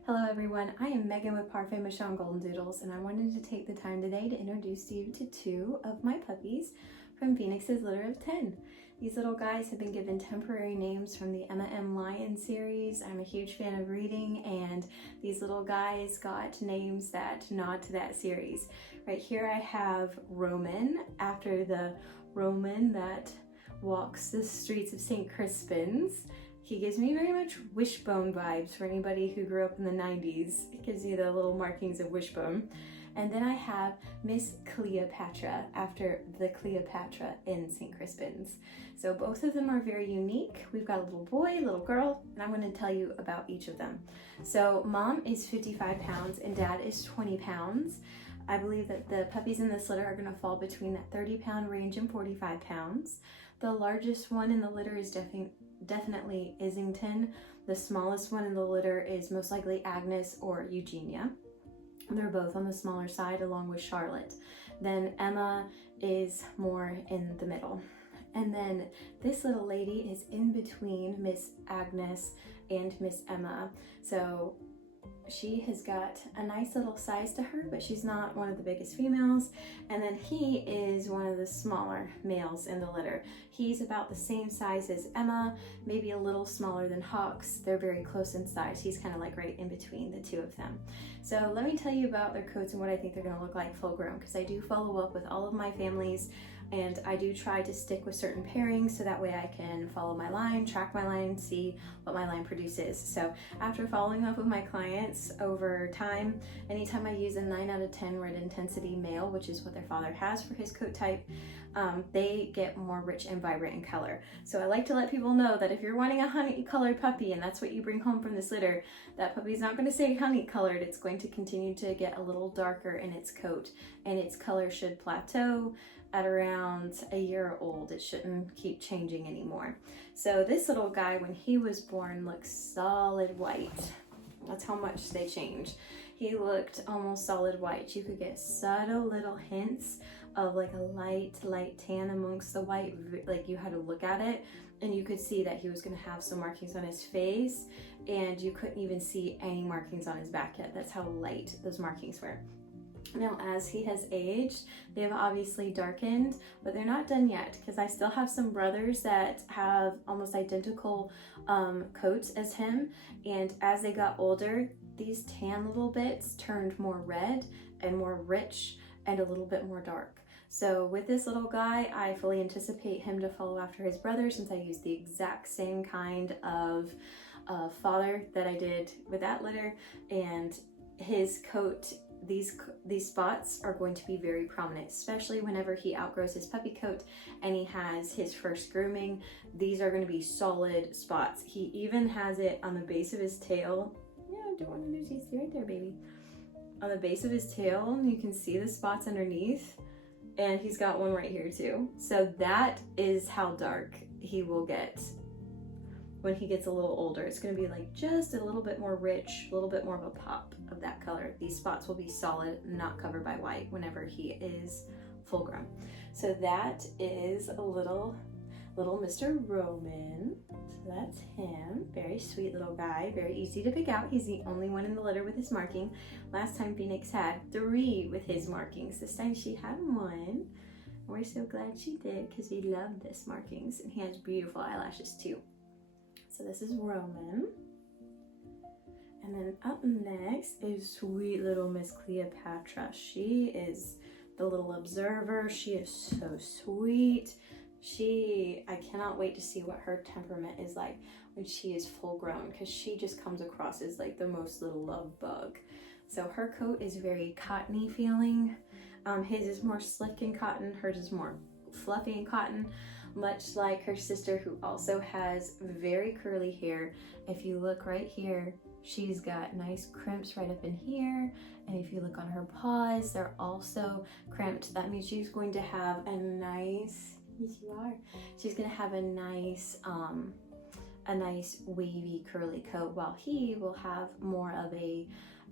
Hello everyone, I am Megan with Parfait Michon Golden Doodles, and I wanted to take the time today to introduce you to two of my puppies from Phoenix's litter of 10. These little guys have been given temporary names from the Emma M. Lion series. I'm a huge fan of reading, and these little guys got names that nod to that series. Right here I have Roman, after the Roman that walks the streets of St. Crispin's. He gives me very much Wishbone vibes for anybody who grew up in the 90s. It gives you the little markings of Wishbone. And then I have Miss Cleopatra, after the Cleopatra in St. Crispin's. So both of them are very unique. We've got a little boy, a little girl, and I'm going to tell you about each of them. So mom is 55 pounds and dad is 20 pounds. I believe that the puppies in this litter are going to fall between that 30-pound range and 45 pounds. The largest one in the litter is definitely Islington. The smallest one in the litter is most likely Agnes or Eugenia. They're both on the smaller side along with Charlotte. Then Emma is more in the middle. And then this little lady is in between Miss Agnes and Miss Emma. So she has got a nice little size to her, but she's not one of the biggest females. And then he is one of the smaller males in the litter. He's about the same size as Emma, maybe a little smaller than Hawks. They're very close in size. He's kind of like right in between the two of them. So let me tell you about their coats and what I think they're going to look like full grown, because I do follow up with all of my families, and I do try to stick with certain pairings so that way I can follow my line, track my line, see what my line produces. So after following up with my clients over time, anytime I use a 9 out of 10 red intensity male, which is what their father has for his coat type, they get more rich and vibrant in color. So I like to let people know that if you're wanting a honey colored puppy and that's what you bring home from this litter, that puppy's not going to stay honey colored. It's going to continue to get a little darker in its coat, and its color should plateau at around a year old. It shouldn't keep changing anymore. So this little guy, when he was born, looked solid white. That's how much they change. He looked almost solid white. You could get subtle little hints of like a light tan amongst the white. Like you had to look at it and you could see that he was going to have some markings on his face, and you couldn't even see any markings on his back yet. That's how light those markings were. Now, as he has aged, they have obviously darkened, but they're not done yet, because I still have some brothers that have almost identical coats as him, and as they got older, these tan little bits turned more red and more rich and a little bit more dark. So with this little guy, I fully anticipate him to follow after his brother, since I used the exact same kind of father that I did with that litter, and his coat, these spots are going to be very prominent, especially whenever he outgrows his puppy coat and he has his first grooming. These are going to be solid spots. He even has it on the base of his tail. Yeah, I don't want to lose you. See right there, baby. On the base of his tail, you can see the spots underneath, and he's got one right here too. So that is how dark he will get when he gets a little older. It's going to be like just a little bit more rich, a little bit more of a pop of that color. These spots will be solid, not covered by white whenever he is full grown. So that is a little Mr. Roman. So that's him. Very sweet little guy, very easy to pick out. He's the only one in the litter with his marking. Last time Phoenix had 3 with his markings. This time she had 1. We're so glad she did, because we love this markings, and he has beautiful eyelashes too. So this is Roman. And then up next is sweet little Miss Cleopatra. She is the little observer. She is so sweet. I cannot wait to see what her temperament is like when she is full grown, because she just comes across as like the most little love bug. So her coat is very cottony feeling. His is more slick and cotton. Hers is more fluffy and cotton, much like her sister, who also has very curly hair. If you look right here, she's got nice crimps right up in here, and if you look on her paws, they're also crimped. That means she's going to have a nice, yes you are, she's going to have a nice wavy curly coat, while he will have more of a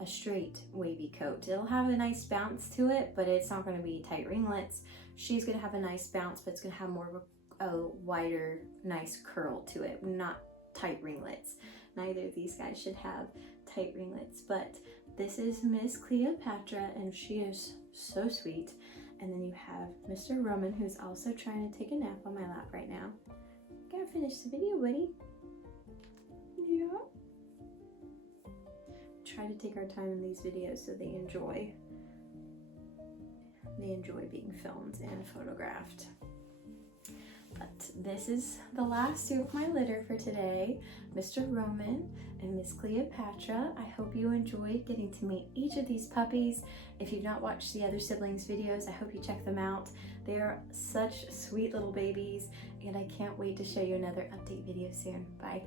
straight wavy coat. It'll have a nice bounce to it, but it's not going to be tight ringlets. She's going to have a nice bounce, but it's going to have more of a wider, nice curl to it, not tight ringlets. Neither of these guys should have tight ringlets, but this is Miss Cleopatra, and she is so sweet. And then you have Mr. Roman, who's also trying to take a nap on my lap right now. Gotta finish the video, buddy. Yeah. Try to take our time in these videos so they enjoy being filmed and photographed. But this is the last two of my litter for today, Mr. Roman and Miss Cleopatra. I hope you enjoyed getting to meet each of these puppies. If you've not watched the other siblings videos, I hope you check them out. They are such sweet little babies, and I can't wait to show you another update video soon. Bye.